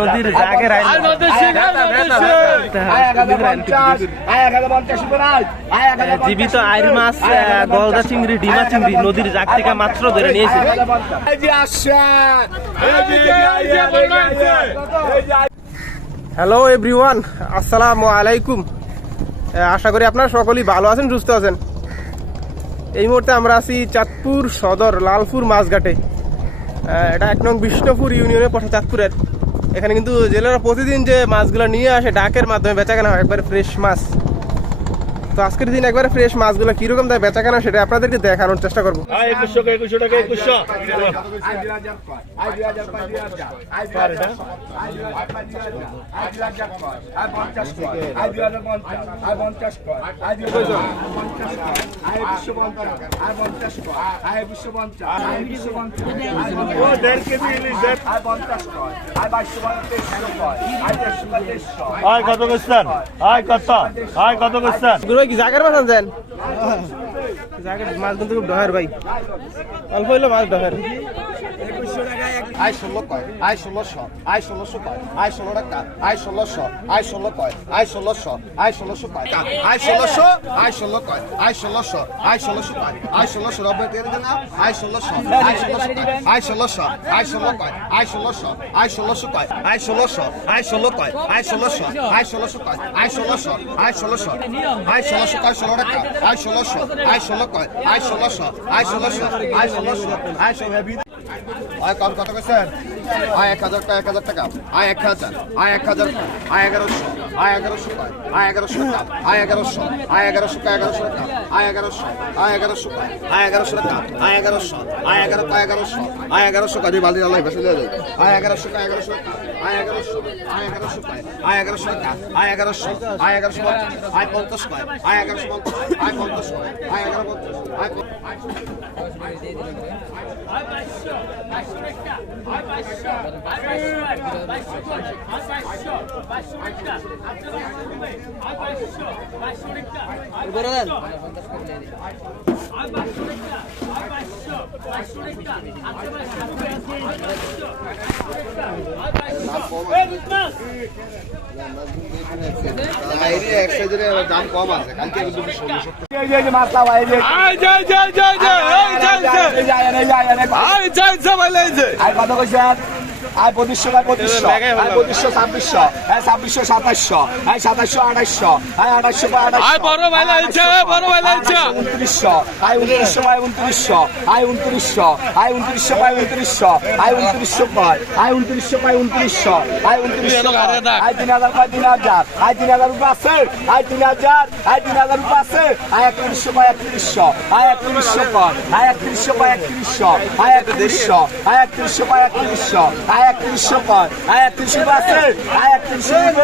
নদীর জাগের জীবিত আইর মাছ, গলদা চিংড়ি, ডিমা চিংড়ি নদীর জাগ থেকে মাত্র ধরে নিয়েছে। হ্যালো এভরিওয়ান, আসসালামু আলাইকুম। আশা করি আপনারা সকলেই ভালো আছেন, সুস্থ আছেন। এই মুহূর্তে আমরা আছি চাঁদপুর সদর লালপুর মাছঘাটে। এটা 1 নং বিষ্ণুপুর ইউনিয়নের পাশে চাঁদপুরের। এখানে কিন্তু জেলেরা প্রতিদিন যে মাছগুলো নিয়ে আসে ডাকের মাধ্যমে বেচাকেনা হয়, একবারে ফ্রেশ মাছ। তো আজকের দিন একবারে ফ্রেশ মাছগুলো কিরকম দায় বেচাকেনা সেটা আপনাদেরকে দেখানোর চেষ্টা করবো। কি জায়গার মাছ আনছেন? জায়গার মাছ কিন্তু খুব ডহের ভাই, অল্প হইলো মাছ ডহের। 16 কয়, 1600, 1600 কয়, 16 টাকা, 1600, 16 কয়, 1600, 1600 কয়, 1600, 16 কয়, 1600, 1600 কয়, 1600 রবে তেল দেনা, 1600, 1600 কয়, 1600, 16 কয়, 1600, 1600 কয়, 1600, 16 কয়, 1600, 1600 কয়, 1600, 1600, 1600 কয় 16 টাকা, 1600, 16 কয়, 1600, 1600, 1600, 1600 আয় কম কত কইছেন? আয় 1000 টাকা, 1000 টাকা, আয় 1000, আয় 1000, আয় 1100, আয় 1100 কয়, আয় 1100 টাকা, আয় 1100, আয় 1100 কয়, 1100 টাকা, আয় 1100, আয় 1100 কয়, আয় 1100 টাকা, আয় 1100, আয় 11 কয় 1100, আয় 1100 কয় বালতি আলাই বেশি দিয়ে দেয়, আয় 1100 কয় 1100 টাকা, আয় 1100, আয় 1100 কয়, আয় 1100 টাকা, আয় 1100, আয় 1100 আয় 50 কয়, আয় 1150, আয় 50 কয়, আয় 1150, আয় দাম কম আছে কালকে কত কইছেন? আয় 2500, আয় 2500, আয় 2500, 2600, আয় 2600, 2700, আয় 2700, 2800, আয় 2800, 2800, আয় বড় ভাই লাগছে, বড় ভাই লাগছে, 2900, আয় 2900, আয় 2900, আয় 2900, আয় 2900, আয় 2900, আয় 2900 কয়, আয় 2900, আয় 2900, আয় 2900, আয় 3000, আয় 3000, আয় 3000 রুপয়ে আছে, আয় 3000, আয় 3000 রুপয়ে আছে, আয় 3100, আয় 3100, আয় 3100 কয়, আয় 3100, আয় 3100, আয় 3100, আয় 3100, আয় 3100, আয় 3100 কয়, আয় 3100 আছে, আয় 3100,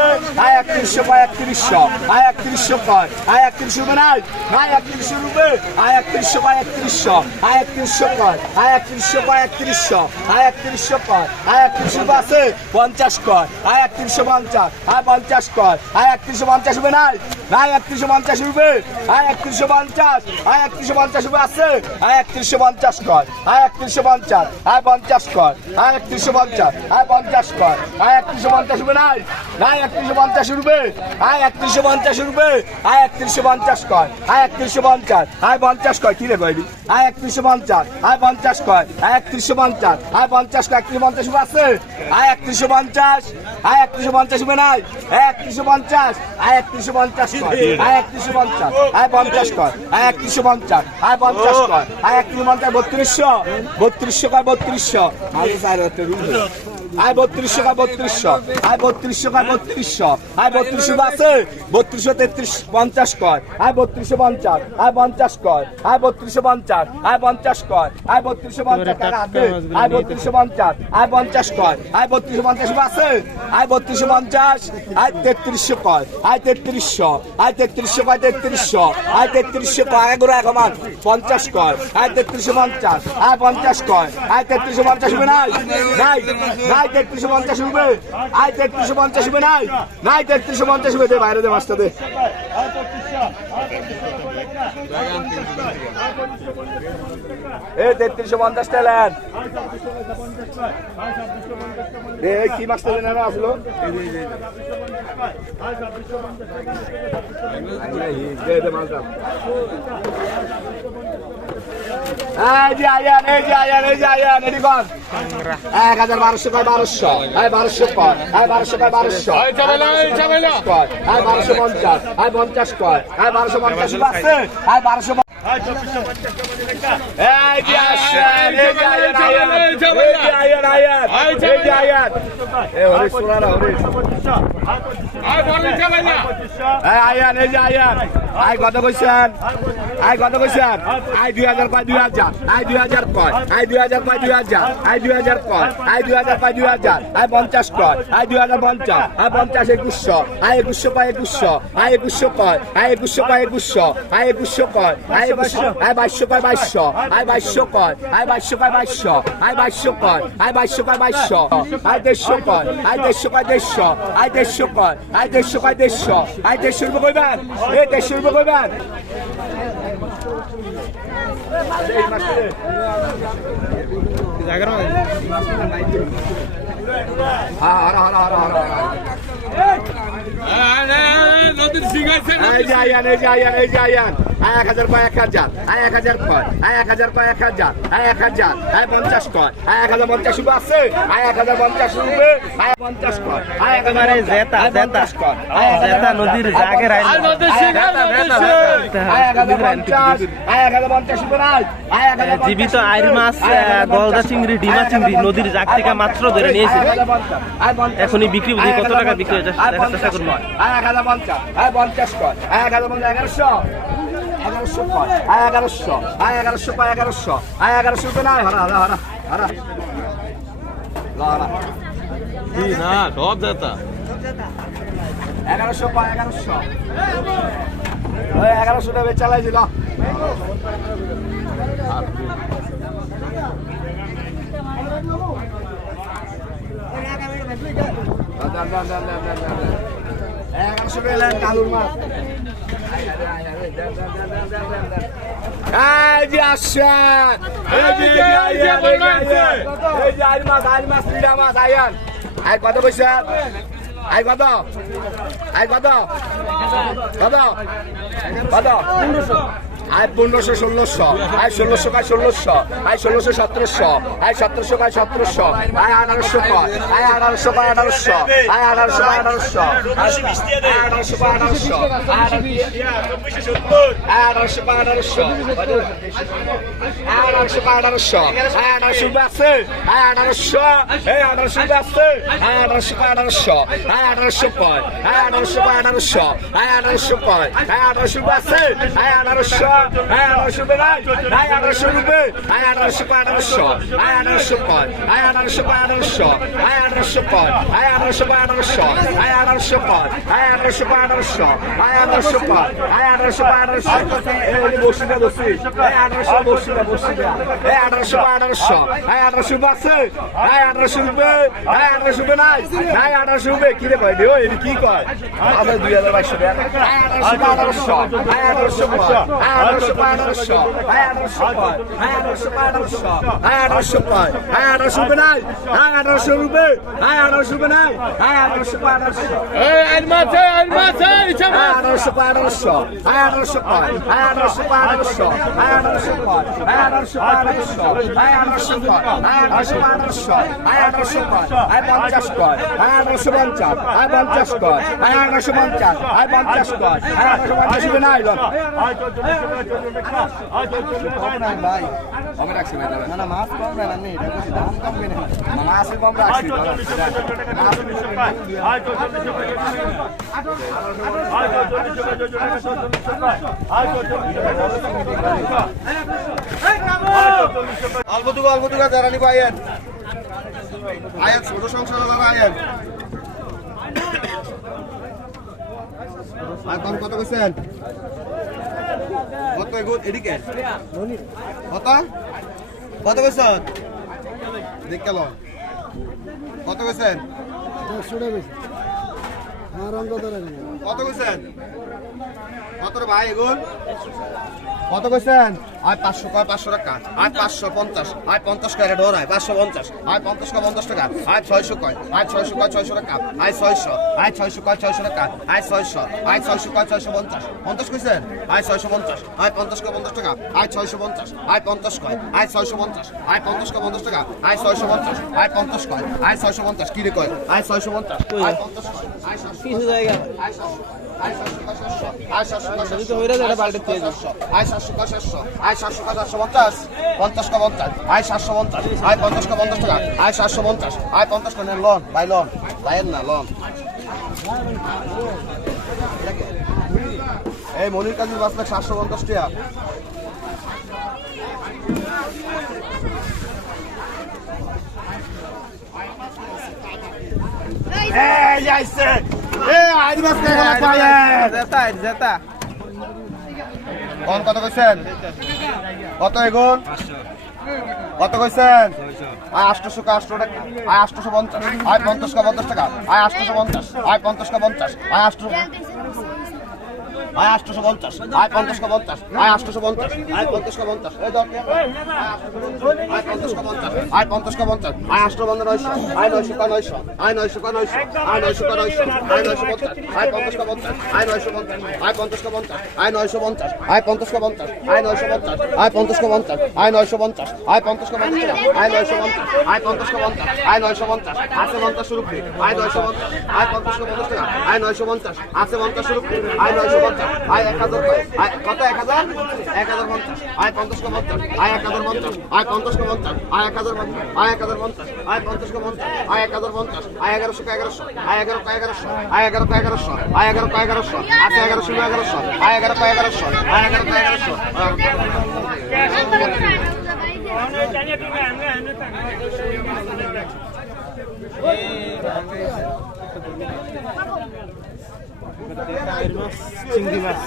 আয় 3100, আয় 3100, আয় 3100 কয়, আয় 3100 নাই, আয় 3100 রুপে, আয় 3100, আয় 3100, আয় 3100 কয়, আয় 3100, আয় 3100, আয় 3100 কয়, আয় 3100 আছে, 50 কয়, আয় 3150, আয় 50 কয়, আয় 3150 রুপে নাই, আয় 3150 রুপে, আয় 3150, আয় 3150 রুপে আছে, আয় 3150 কয়, আয় 3150, আয় 50 কয়, আয় 3150, আয় 50 কয়, আয় 3150 রুপে নাই, আয় 3150 রুপে, আয় 3150 রুপে, আয় 3150 কয়, আয় 3150, আয় 50 কয়, কি রে কইলি, আয় 3150, আয় 50 কয়, আয় 3150, আয় 50 কয়, 3150 রুপে আছে, আয় 3150, আয় 3150 রুপে নাই, 3150, আয় 3150 কয়, আয় 3150, আয় 50 কয়, আয় 3150, আয় 50 কয়, আয় 3150, 3200, 3200 কয় 3200, আরে স্যার ওটা রুল আয় 3200 কয় 3200, আয় 3200 কয় 3200, আয় 3200 আছে, 3200 33 50 কয়, আয় 3250, আয় 50 কয়, আয় 3250, আয় 50 কয়, আয় 3250 টাকা আছে, আয় 3250, আয় 50 কয়, আয় 3250 আছে, আয় 3250, আয় 3300 কয়, আয় 3300, আয় 3300 কয় 3300, আয় 3300 কয় এগুলো একমান 50 কয়, আয় 3350, আয় 50 কয়, আয় 3350 নাই নাই নাই আয় 3350 রুপে আয় 3350 রুপে নাই নাই 3350 রুপে দে বাইরে দে মাছটা দে এই 3350 টাকা লেন এই কি মাছটা দেন না আসলো দে দে মাছটা এই যে আয়ান এডি কর 1200 কয় 1200 এই 1200 কয় এই 1200 কয় 1200 এই চাবেলা এই 1250 এই 50 কয় এই 1250 আছে এই 1200 এই যে আসেন এই যে আয়ান এই হরিশ সোনা না হরিশ আয় বলেন চাবেলা এই আয়ান এই যে আয়ান আয় কত কইছেন আয় 2000 কয় 2000 আয় 2000 কয় আয় 2000 কয় 2000 আয় 2000 কয় আয় 2000 কয় 2000 আয় 50 কয় আয় 2050 আয় 50 2100 আয় 2100 কয় 2100 আয় 2100 কয় আয় 2100 কয় 2100 আয় 2100 কয় আয় 2200 আয় 2200 কয় 2200 আয় 2200 কয় আয় 2200 কয় 2200 আয় 2200 কয় আয় 2200 কয় 2200 আয় 150 কয় আয় 150 কয় 150 আয় 150 কয় আয় 150 কয় 150 আয় 150 রুপে কইবেন এই 150 রুপে কইবেন নদীর সিঙ্গাইছে এই যে আয়ান 1000 কয় 1000 আয় 1000 কয় আয় 1000 কয় 1000 আয় 1000 আয় 50 কয় আয় 1050 রুপে আছে আয় 1050 রুপে আয় 50 কয় আয় একেবারে জেতা কয় আয় জেতা নদীর জাগে রাইল নদীর সিঙ্গাইছে আয় 1050 আয় 1050 রুপে নাই আয় 1050 জীবিত আইর মাছ গলদা চিংড়ি ডিমা চিংড়ি নদীর জাগ থেকে মাত্র ধরে নিয়েছে এখনই বিক্রি কত টাকা বিক্রি হয়েছে দেখার চেষ্টা করুন আয় 1050 আয় 50 কয় আয় 1150 1100 কয় আয় 1100 আয় 1100 কয় 1100 আয় 1100 রুপে নাই হারা কি না সব দাতা 1100 কয় 1100 ওই 1100 টাকা চালাই দিল এই যে আসেন এই যে আইর মাছ লিডা মাছ আয়ান আয় কত পয়সা আয় কত আয় 1500 1600 আয় 1600 কয় 1600 আয় 1600 1700 আয় 1700 কয় 1700 আয় 1800 কয় আয় 1800 কয় 1800 আয় 1800 কয় 1800 আয় 1800 কয় 1800 আয় 1800 কয় 1800 আয় 1800 কয় 1800 আয় 1800 আছে আয় 1800 এই 1800 আছে আয় 1800 কয় 1800 আয় 1800 কয় আয় 1800 কয় 1800 আয় 1800 কয় আয় 1800 আছে আয় 1800 আয় 1800 রুপে নাই আয় 1800 রুপে আয় 1800 কয় 1800 আয় 1800 কয় আয় 1800 কয় 1800 আয় 1800 কয় আয় 1800 কয় 1800 আয় 1800 কয় আয় 1800 কয় 1800 আয় 1800 কয় আয় 1800 কয় 1800 এই বসিটা দোষী এই 1800 বসিটা এই 1800 কয় 1800 আয় 1800 রুপে আছে আয় 1800 রুপে আয় 1800 রুপে নাই আয় 1800 রুপে কি রে কয় দিও এটি কি কয় আমরা 2200 টাকা আয় 1800 আয় 1800 কয় আয় 1800 কয় 1800 আয় 1800 কয় আয় 1800 কয় 1800 আয় 1800 কয় আয় 1800 রুপে নাই আয় 1800 রুপে আয় 1800 রুপে নাই আয় 1800 কয় 1800 এই আইর মাছ ইচ্ছা আয় 1800 কয় 1800 আয় 1800 কয় আয় 1800 কয় 1800 আয় 1800 কয় আয় 1800 কয় 1800 আয় 1800 কয় আয় 1800 কয় 1800 আয় 1800 কয় আয় 50 কয় আয় 1850 আয় 50 কয় আয় 1850 আয় 50 কয় আয় 1850 রুপে নাই লোক কমে রাখছি ভাই না মাছ কম না আমি এটা কইছি দাম কম কেন মাছ কম রাখছি অল্প দুগা যারা নিব আয়েন ছোট সংসার যারা আয়েন আর দাম কত কইছেন কত এগুলো এদিকে কত কইছ দেখ গেল কত কইছেন? 100 টাকা বেশি আর আমরা ধরে নেব কত কইছেন? কত রে ভাই এগুন? কত কইছেন? আয় 500 কয় 500 টাকা। আয় 550 আয় 50 করে ডর আয় 550 আয় 50 কয় 50 টাকা। আয় 600 কয় আয় 600 কয় 600 টাকা। আয় 600 আয় 600 কয় 600 টাকা। আয় 600 আয় 600 কয় 650 50 কইছেন? আয় 650 আয় 50 কয় 50 টাকা। আয় 650 আয় 50 কয় আয় 650 আয় 50 কয় 50 টাকা। আয় 650 আয় 50 কয় আয় 650 কি রে কয়? আয় 650 আয় 50 কয় আয় 700 কিছু জায়গা আয় 700 আয় 700 কয় 700 আয় 700 কয় 700 তো হইরা যাবে বালতি তেজ আয় 700 কয় 700 আয় 700 কয় 750 50 কয় 50 আয় 750 আয় 50 কয় 50 টাকা আয় 750 আয় 50 কয় লোন ভাই লোন লাইন না লোন এই মনির কাজী বাস লাখ 750 টাকা এই যাইছে এই আদিবাস কে গলা পায়ে জেতা কোন কত কইছেন কত এগুন কত কইছেন আয় 800 কা 800 টাকা আয় 850 আয় 50 কা 50 টাকা আয় 850 আয় 50 কা 50 আয় 800 আয় 850 আয় 50 কা 50 আয় 850 আয় 50 কা 50 এই দাও আয় 50 কা 50 আয় 50 কা 50 আয় 850 900 আয় 900 কা 900 আয় 900 কা 900 আয় 900 কা 900 আয় 950 আয় 50 কা 50 আয় 950 আয় 50 কা 50 আয় 950 আয় 50 কা 50 আয় 950 আয় 50 কা 50 আয় 950 আয় 50 কা 50 আয় 950 আয় 50 কা 50 আয় 950 আছে 50 শুরু করে আয় 950 আয় 50 কা 50 টাকা আয় 950 আছে 50 শুরু করে আয় 950 আয় 1000 আয় কত 1000 1050 আয় 50 কা 50 আয় 1050 আয় 50 কা 50 আয় 1050 আয় 1050 আয় 50 কা 50 আয় 1050 আয় 1100 কা 1100 আয় 11 কা 1100 আয় 11 কা 1100 আয় 11 কা 1100 আছে 1100 কা 1100 আয় 11 কা 1100 আয় 11 কা 1100 চিংড়ি মাছ